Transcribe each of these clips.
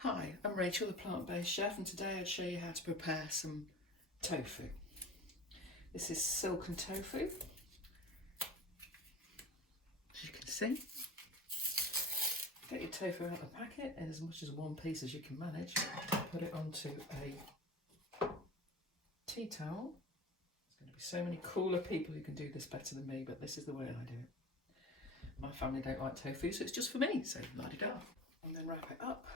Hi, I'm Rachel, the plant-based chef, and today I'd show you how to prepare some tofu. This is silken tofu, as you can see. Get your tofu out of the packet in as much as one piece as you can manage. Put it onto a tea towel. There's going to be so many cooler people who can do this better than me, but this is the way I do it. My family don't like tofu, so it's just for me, so la-di-da. And then wrap it up.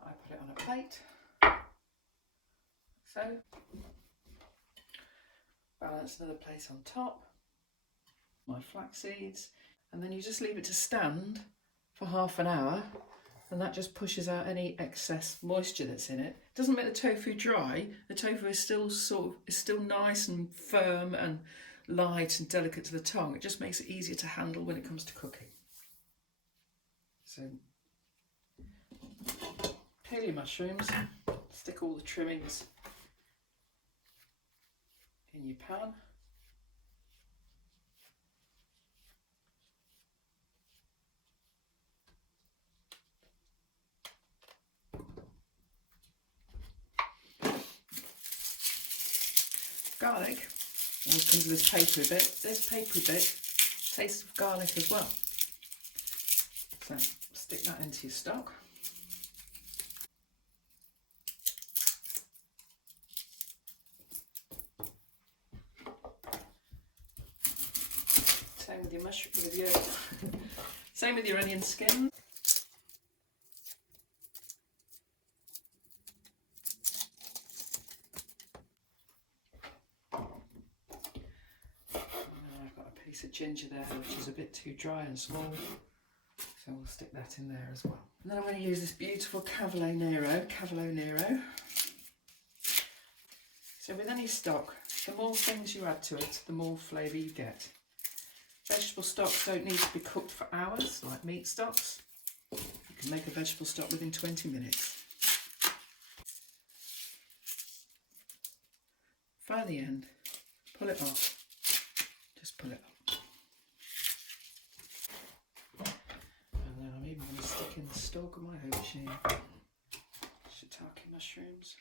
I put it on a plate, so. Balance another place on top, my flax seeds, and then you just leave it to stand for half an hour, and that just pushes out any excess moisture that's in it. It doesn't make the tofu dry. The tofu is still still nice and firm and light and delicate to the tongue. It just makes it easier to handle when it comes to cooking. So peel your mushrooms, stick all the trimmings in your pan. Garlic always comes with this papery bit. This papery bit tastes of garlic as well. So stick that into your stock. Same with your same with your onion skins. I've got a piece of ginger there which is a bit too dry and small, so we'll stick that in there as well. And then I'm going to use this beautiful Cavolo Nero. So with any stock, the more things you add to it, the more flavour you get. Vegetable stocks don't need to be cooked for hours, like meat stocks. You can make a vegetable stock within 20 minutes. By the end, pull it off. Just pull it up. And then I'm even going to stick in the stalk of my aubergine. Shiitake mushrooms.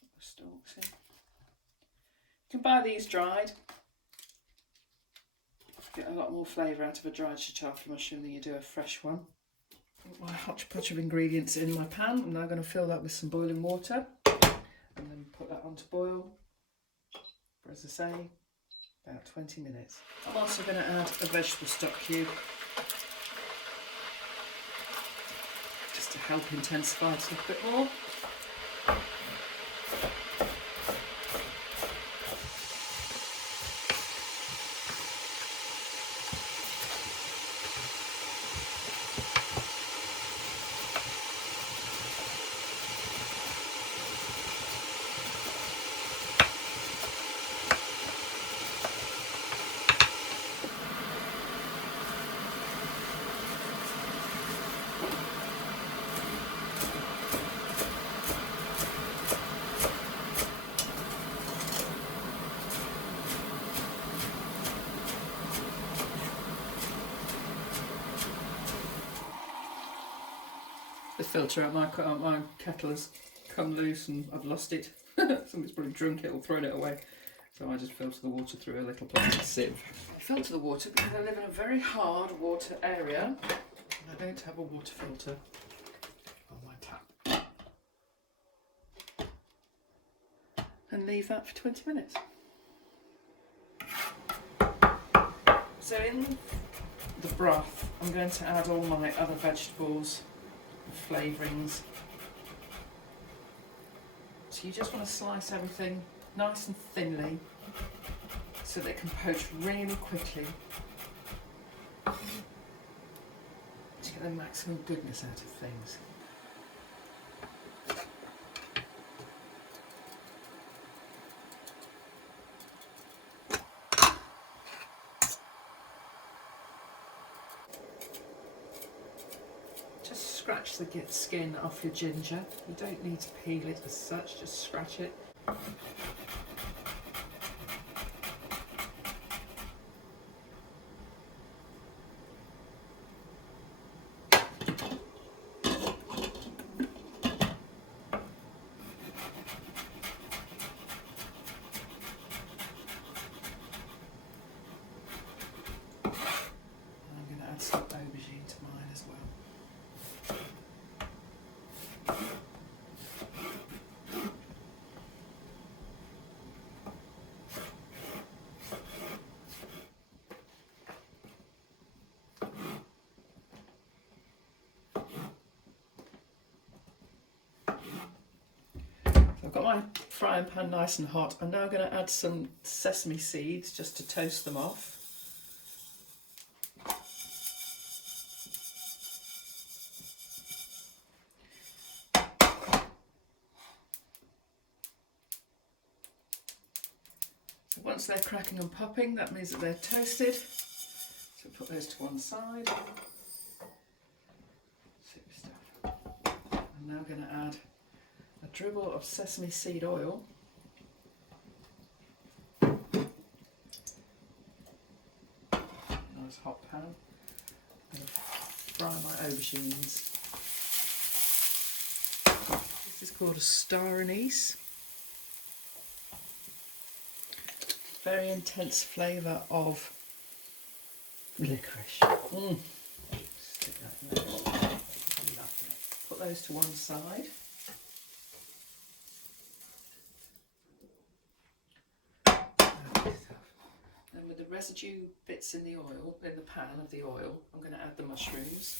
Put the stalks in. You can buy these dried. You get a lot more flavour out of a dried shiitake mushroom than you do a fresh one. My hodgepodge of ingredients in my pan. I'm now going to fill that with some boiling water and then put that on to boil for, as I say, about 20 minutes. I'm also going to add a vegetable stock cube just to help intensify it a bit more. The filter out my kettle has come loose and I've lost it. Somebody's probably drunk it or thrown it away. So I just filter the water through a little plastic sieve. I filter the water because I live in a very hard water area and I don't have a water filter on my tap. And leave that for 20 minutes. So in the broth, I'm going to add all my other vegetables, flavourings. So you just want to slice everything nice and thinly so that it can poach really quickly to get the maximum goodness out of things. Just scratch the skin off your ginger. You don't need to peel it as such, just scratch it. got my frying pan nice and hot. I'm now going to add some sesame seeds just to toast them off. So once they're cracking and popping, that means that they're toasted. So put those to one side. Super stuff. I'm now going to add a dribble of sesame seed oil. Nice hot pan. I'm going to fry my aubergines. This is called a star anise. Very intense flavour of licorice. Stick that in there. Lovely. Put those to one side. And with the residue bits in the oil, in the pan of the oil, I'm going to add the mushrooms.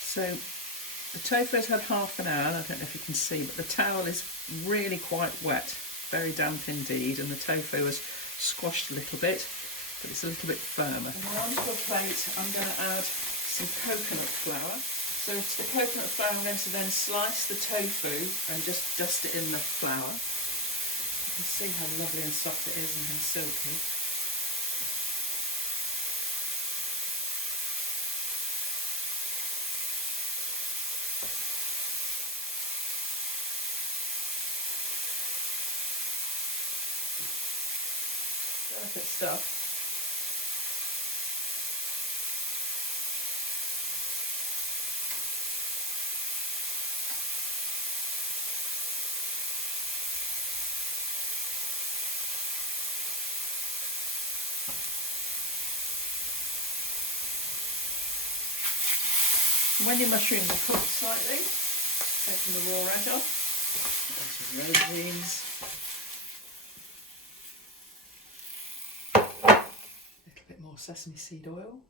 So the tofu has had half an hour, and I don't know if you can see, but the towel is really quite wet, very damp indeed, and the tofu has squashed a little bit, but it's a little bit firmer. And then onto a plate, I'm going to add some coconut flour. So to the coconut flour, I'm going to then slice the tofu and just dust it in the flour. You can see how lovely and soft it is and how silky. Delicate stuff. When your mushrooms are cooked slightly, taking the raw edge off, some raisins, a little bit more sesame seed oil.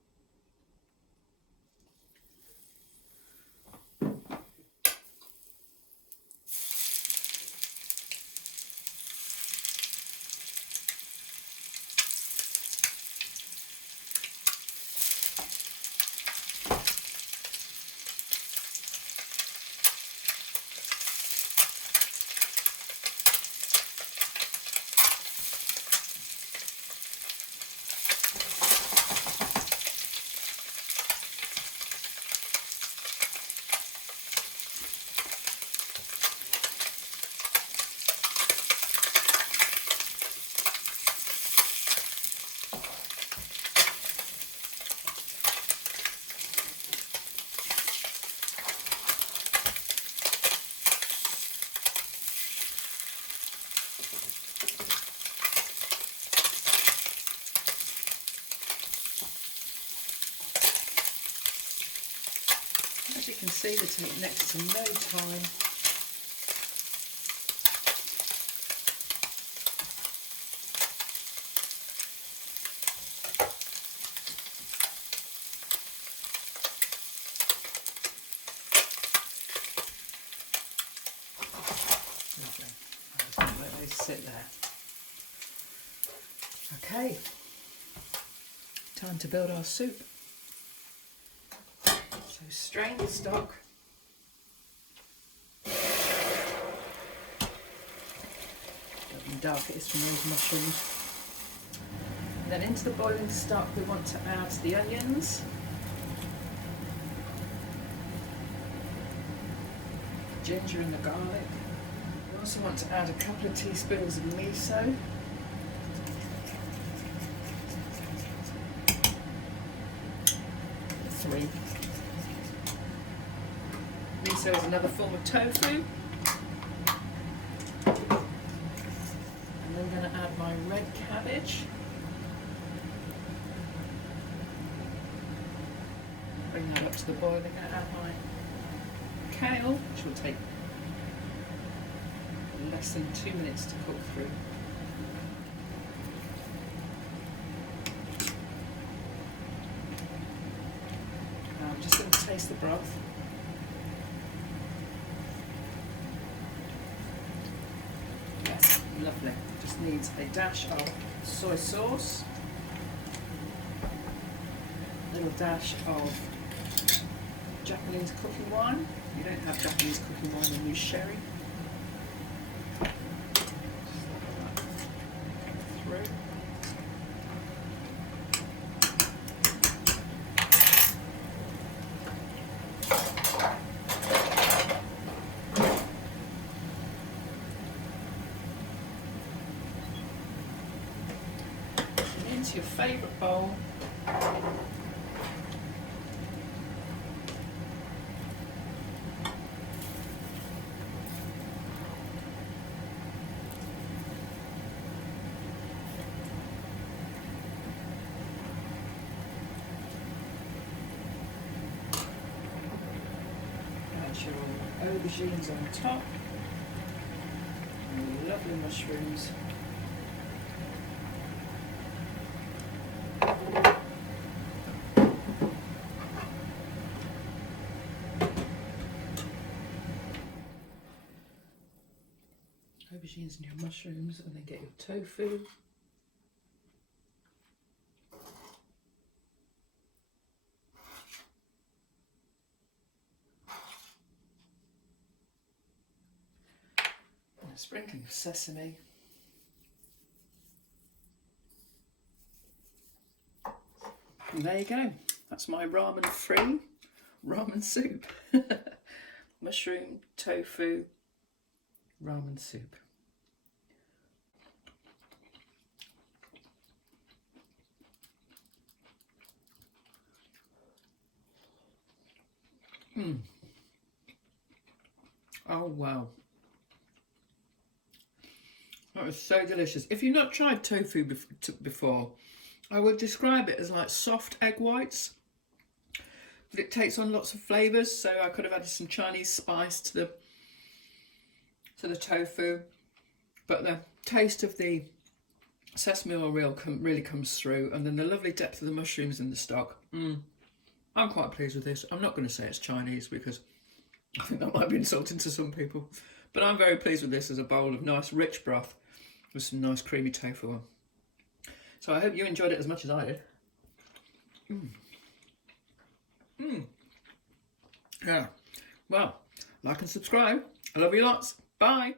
As you can see, they take next to no time. Lovely. I'm just going to let those sit there. Okay, time to build our soup. So strain the stock. Look how dark it is from those mushrooms. And then into the boiling stock we want to add the onions, ginger and the garlic. We also want to add a couple of teaspoons of miso. Three. Miso is another form of tofu. And then I'm going to add my red cabbage. Bring that up to the boil. I'm going to add my kale, which will take less than 2 minutes to cook through. just going to taste the broth. Yes, lovely. Just needs a dash of soy sauce, a little dash of Japanese cooking wine. If you don't have Japanese cooking wine, then use sherry. Through. And into your favourite bowl. Your aubergines on top, and lovely mushrooms. Aubergines and your mushrooms, and then get your tofu. A sprinkling of sesame. And there you go. That's my ramen-free ramen soup. Mushroom, tofu, ramen soup. Oh wow. That was so delicious. If you've not tried tofu before, I would describe it as like soft egg whites, but it takes on lots of flavours. So I could have added some Chinese spice to the tofu, but the taste of the sesame oil really comes through, and then the lovely depth of the mushrooms in the stock. I'm quite pleased with this. I'm not going to say it's Chinese because I think that might be insulting to some people, but I'm very pleased with this as a bowl of nice rich broth with some nice creamy tofu on. So I hope you enjoyed it as much as I did. Yeah. Well, like and subscribe. I love you lots. Bye.